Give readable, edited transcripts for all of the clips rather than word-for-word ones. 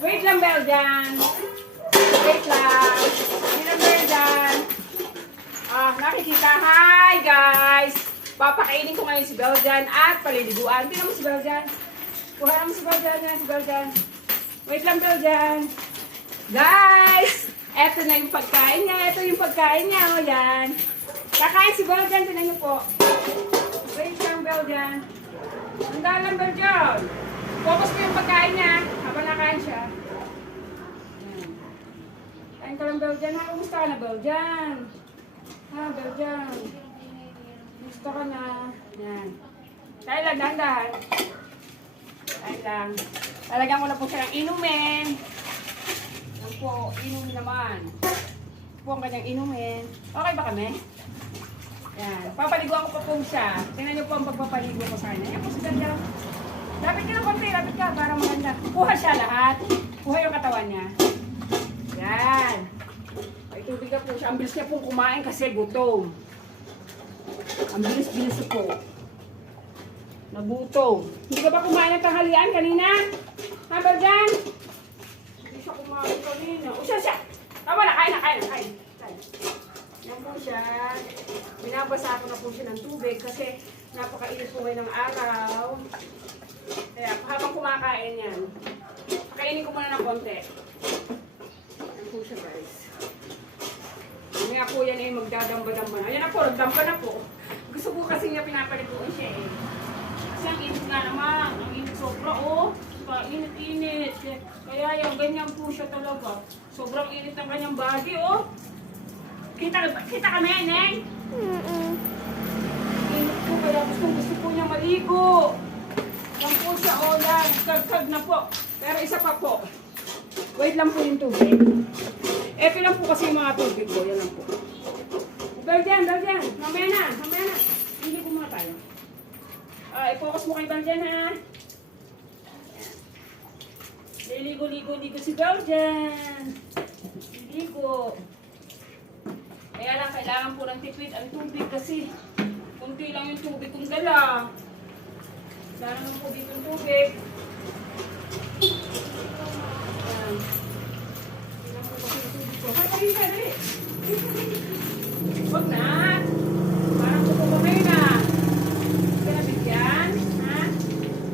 Wait lang, Belgian. Wait lang. Wait lang, Belgian. Nakikita. Hi, guys. Papakainin ko ngayon si Belgian at paliliguan. Tingnan mo si Belgian. Kuha naman si Belgian. Yan, si Belgian. Wait lang, Belgian. Guys, eto na yung pagkain niya. Eto yung pagkain niya. O, yan. Kakain si Belgian. Tingnan niyo po. Wait lang, Belgian. Handa lang, Belgian. Focus ko yung pagkain niya habang nakain siya. Yan. Kain ka lang, Belgian. Ha, kumusta ka na, Belgian? Ha, Belgian. Kumusta ka na? Yan. Kain lang, dahan-dahan. Kain lang. Talagyan ko na po siya ng inumin. Yan po, inumin naman. Po ang kanyang inumin. Okay ba kami? Yan. Papaliguan ko pa po siya. Tingnan niyo po ang pagpapaligo ko sa kanya. Yan po si Belgian. Lapit ka ng konti, lapit ka para maganda. Kuha siya lahat. Kuha yung katawan niya. Yan. Ay, tubig na po siya. Ang bilis niya pong kumain kasi gutom. Ang bilis-bilis po. Nagutom. Hindi ka ba kumain ng tanghalian kanina? Ha, Belgian? Hindi siya kumain kanina. O siya. Tama na, kain na, kain. Yan po siya. Binabasa ko na po siya ng tubig kasi napakainit po ngayon ng araw. Kaya habang kumakain yan, pakainin ko muna ng konti. Yan po siya, guys. Mamaya po yan ay magdadamba-damba na. Ayan na po, nagdamba na po. Gusto ko kasi niya pinapaliguan siya eh. Kasi ang init nga naman. Ang init sobra oh. Init-init. Kaya yung ganyan po siya talaga. Sobrang init ng kanyang body oh. Kita kami, Neng? Init po kaya gusto po niya maligo. Yan po siya, o yan. Kag na po. Pero isa pa po. Wait lang po yung tubig. Ito lang po kasi yung mga tubig ko. Yan lang po. Belgian. Mamaya na. Hindi ko muna tayo. I-focus mo kay Belgian ha. Ligo si Belgian. Ligo. Kaya lang, kailangan po ng tipid ang tubig kasi kunti lang yung tubig kong dala. Dala naman po dito yung tubig. Ayan. Tingnan po kasi yung tubig ko. Dali. Huwag na. Parang kukukumay na. Hindi ka nabigyan? Ha?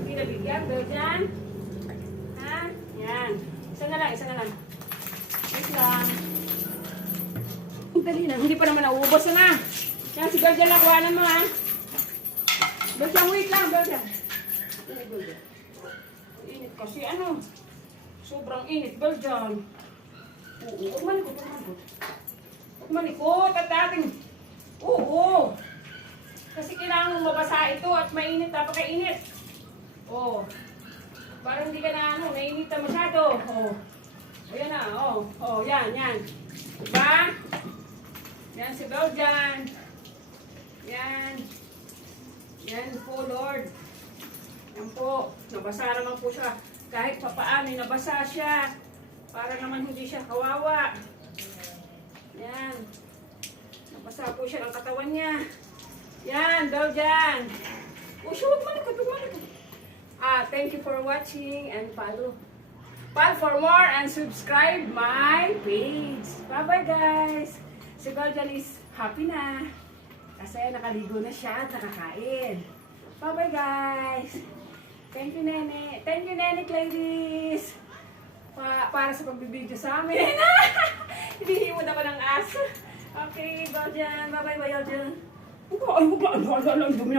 Hindi nabigyan, Belgian? Ha? Yan. Isa na lang. Wait lang. Dali na. Hindi pa naman nauubos na. Yan, si Belgian lang. Kuhanan mo, ha? Belgian, wait lang, Belgian. Init kasi, ano? Sobrang init, Belgian. Oo, malikot. At ating... Oo. Kasi kailangan mabasa ito at mainit, napakainit. Oo. Parang hindi ka na, nainit na masyado. Oo. Ayan na, oo, yan. Diba? Yan si Belgian. Yan po, Lord. Yan po. Nabasa naman po siya. Kahit papaano, nabasa siya. Para naman hindi siya kawawa. Yan. Nabasa po siya ng katawan niya. Yan, Belgian. Oh, siya, huwag malikot. Thank you for watching and follow for more and subscribe my page. Bye-bye, guys. Si Belgian is happy na. Kasi nakaligo na siya at nakakain. Bye-bye, guys. Thank you, Nene. Thank you, Nene ladies. Para sa pagbibideo sa amin. Hinihimod ako ng aso. Okay, Belgian. Bye-bye, Belgian. Ay, dumi na.